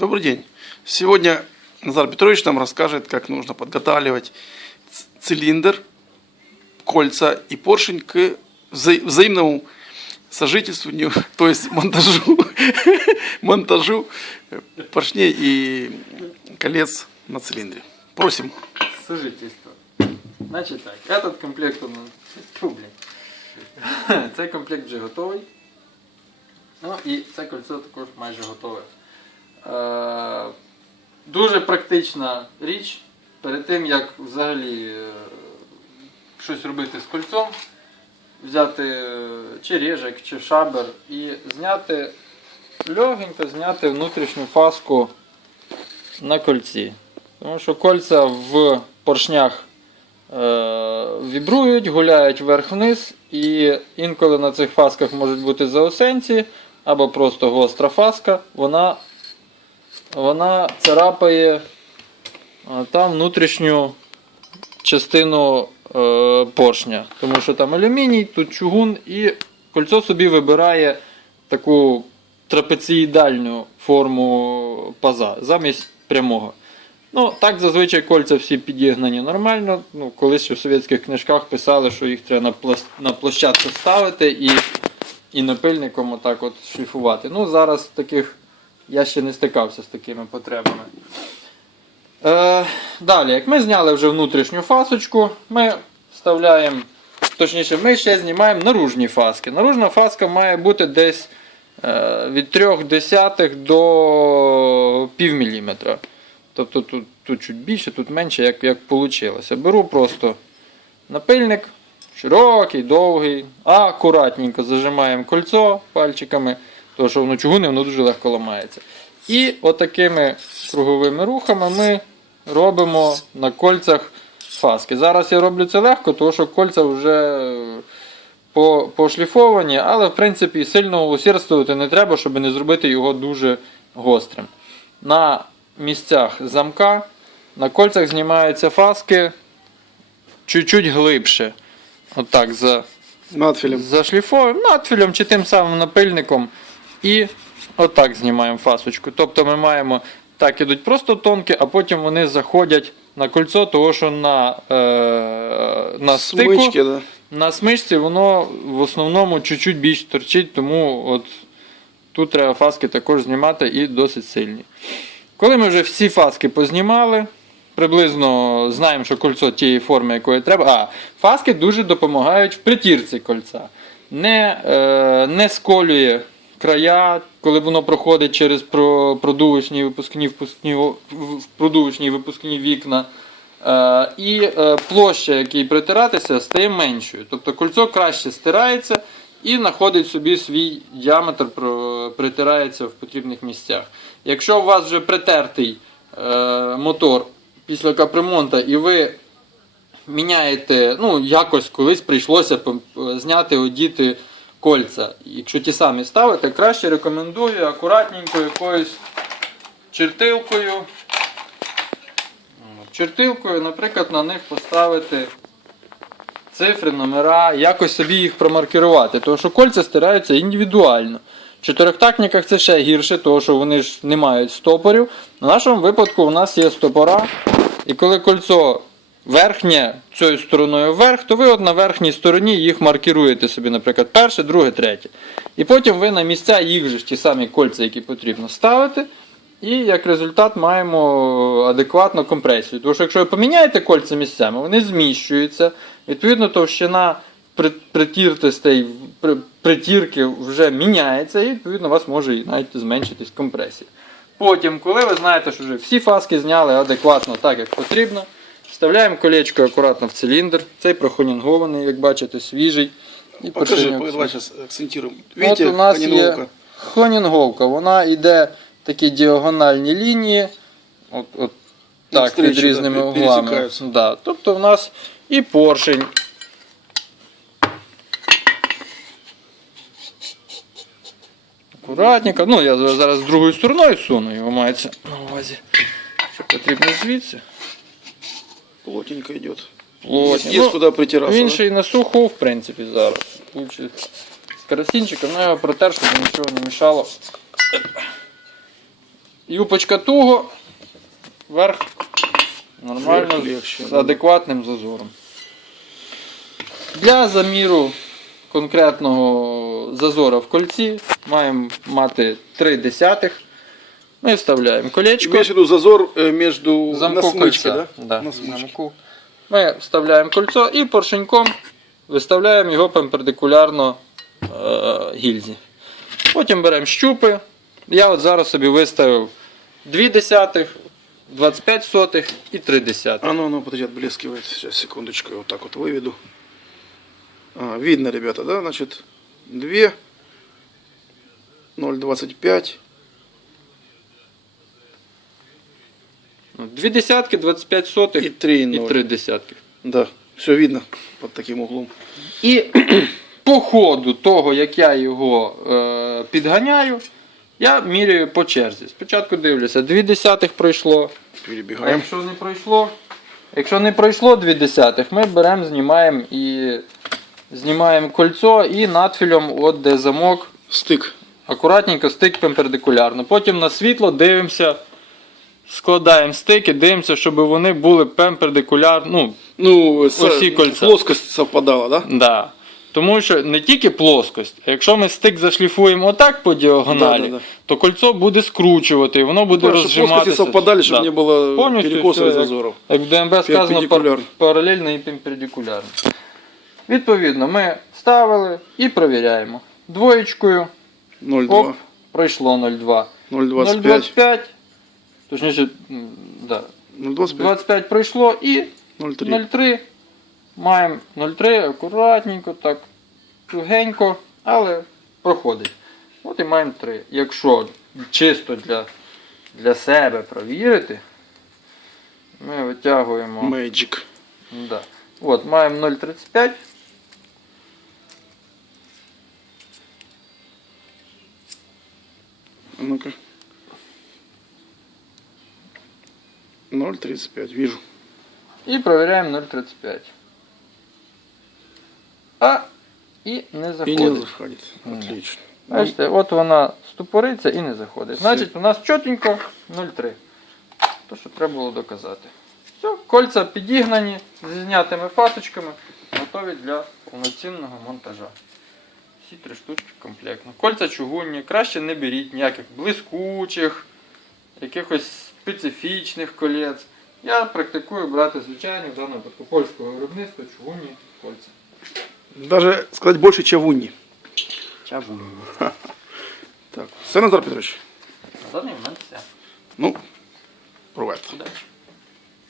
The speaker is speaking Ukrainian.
Добрый день. Сегодня Назар Петрович нам расскажет, как нужно подготавливать цилиндр, кольца и поршень к вза- взаимному сожительству, то есть монтажу, монтажу поршней и колец на цилиндре. Просим. Сожительство. Значить так, этот комплект у нас. Фу, блін. Цей комплект вже готовий. Ну і це кольцо також майже готове. Е, дуже практична річ. Перед тим, як взагалі е, щось робити з кольцом, взяти е, чи режик, чи шабер і зняти легенько зняти внутрішню фаску на кольці. Тому що кольця в поршнях вібрують, гуляють вверх-вниз, і інколи на цих фасках можуть бути заосенці або просто гостра фаска, вона, вона царапає там внутрішню частину е, поршня. Тому що там алюміній, тут чугун, і кольцо собі вибирає таку трапеціїдальну форму паза замість прямого. Ну, так зазвичай кольця всі підігнані нормально. Ну, колись ще в совєтських книжках писали, що їх треба на, на площадку ставити і, і напильником отак от шліфувати. Ну, зараз таких я ще не стикався з такими потребами. Е, далі, як ми зняли вже внутрішню фасочку, ми вставляємо, точніше, ми ще знімаємо наружні фаски. Наружна фаска має бути десь е, від 3 десятих до пів міліметра. Тобто тут, тут чуть більше, тут менше, як, як вийшло. Беру просто напильник, широкий, довгий, акуратненько зажимаємо кольцо пальчиками, тому що воно чугуне, воно дуже легко ламається. І отакими круговими рухами ми робимо на кольцях фаски. Зараз я роблю це легко, тому що кольця вже е, пошліфовані, але в принципі сильно усердствувати не треба, щоб не зробити його дуже гострим. На місцях замка на кольцях знімаються фаски чуть-чуть глибше. Отак за, Надфилем. зашліфовуємо надфілем чи тим самим напильником. І отак знімаємо фасочку. Тобто ми маємо так ідуть просто тонкі, а потім вони заходять на кольцо, того що на, е, на стику. Смычки, да. На смичці воно в основному чуть-чуть більш торчить, тому от тут треба фаски також знімати і досить сильні. Коли ми вже всі фаски познімали, приблизно знаємо, що кольцо тієї форми, якої треба. А, фаски дуже допомагають в притірці кольця. Не, е, не сколює края, коли воно проходить через про- продувочні випускні, впускні, продувочні випускні вікна. Е, і е, площа, якій притиратися, стає меншою. Тобто кольцо краще стирається і знаходить собі свій діаметр, притирається в потрібних місцях. Якщо у вас вже притертий е, мотор після капремонта і ви міняєте, ну якось колись прийшлося зняти, одіти кольця. Якщо ті самі ставите, краще рекомендую акуратненько якоюсь чертилкою. Чертилкою, наприклад, на них поставити цифри, номера, якось собі їх промаркерувати, тому що кольця стираються індивідуально. В чотирьохтактниках це ще гірше, тому що вони ж не мають стопорів. На нашому випадку у нас є стопора, і коли кольцо верхнє цією стороною вверх, то ви от на верхній стороні їх маркіруєте собі, наприклад, перше, друге, третє. І потім ви на місця їх же ті самі кольця, які потрібно ставити. І як результат маємо адекватну компресію. Тому що якщо ви поміняєте кольця місцями, вони зміщуються. Відповідно, товщина при- притіртостей, притірки вже міняється, і відповідно у вас може навіть зменшитись компресія. Потім, коли ви знаєте, що вже всі фаски зняли адекватно так, як потрібно, вставляємо колечко акуратно в циліндр. Цей прохонінгований, як бачите, свіжий. І Покажи, давай акцентируем. От у нас є хонінговка, вона йде такі діагональні лінії. От, от так, під різними да, углами. Да. Тобто в нас і поршень. Акуратненько. Ну, я зараз з другою стороною суну, його мається на увазі. Що потрібно звідси. Плотненько идет. Плотні. Есть Ну, куда притираться. Він ще й на суху, в принципі, зараз. Лучше з керосинчиком, ну його протер, щоб нічого не мішало. юпочка туго, верх нормально, Верх легче, з адекватним зазором. Для заміру конкретного зазора в кольці маємо мати 3 десятих. Ми вставляємо колечко. Имеешь в виду зазор э, между Замку на смычке, кольца. да? Да, На смычке. замку. Ми вставляємо кольцо і поршеньком виставляємо його перпендикулярно е, гільзі. Потім беремо щупи. Я от зараз собі виставив 2 десятих, 25 сотих і 3 десятих. А ну, ну, подожди, отблескивает. Сейчас, секундочку, я вот так вот выведу. А, видно, ребята, да? Значит, 2, 0,25. Дві десятки, 25 сотих И 3, і 0. 3 десятки. Да, все видно под таким углом. І по ходу того, як я його е, підганяю, я міряю по черзі. Спочатку дивлюся, 2 десятих пройшло. А якщо не пройшло, якщо не пройшло 2 десятих, ми беремо, знімаємо і знімаємо кольцо і надфілем, от де замок, Стык. акуратненько стик перпендикулярно. Потім на світло дивимося, складаємо стики, дивимося, щоб вони були перпендикулярно. Ну, Ну, с- Оси кольца. плоскость совпадала, да? Да. Тому що не тільки плоскость, а якщо ми стик зашліфуємо отак по діагоналі, Да-да-да. то кольцо буде скручувати, і воно буде Ну, чтобы плоскости розжиматися. совпадали, чтобы Да. не было Повністю перекосов и все, як- зазоров. Як в ДМБ сказано, пар- Перпендикулярно. паралельно і перпендикулярно. Відповідно, ми ставили і провіряємо. Двоєчкою, 0,2, оп, пройшло 0,2. 0,25, 0,25, точніше, да, 25 пройшло і 0,3. 0,3. Маємо 0,3 акуратненько, так, тугенько, але проходить. От і маємо 3. Якщо чисто для, для себе провірити, ми витягуємо. Magic. Да. От, маємо 0,35. А ну-ка. 0,35, вижу. І провіряємо 0,35. А, і не И заходить. не заходит. Отлично. Бачите, от вона ступориться і не заходить. Значить, у нас чотенько 0,3. То, що треба було доказати. Все, кольця підігнані зі знятими фасочками, готові для повноцінного монтажа. Всі три штучки комплектно. Кольця чугунні, краще не беріть ніяких блискучих, якихось специфічних колець. Я практикую брати звичайні в даному випадку польського виробництва чавунні кольця. Даже сказати більше чавунні. Чавунні. Так, все, Назар Петрович. На даний момент все. Ну, бывает. Удачі.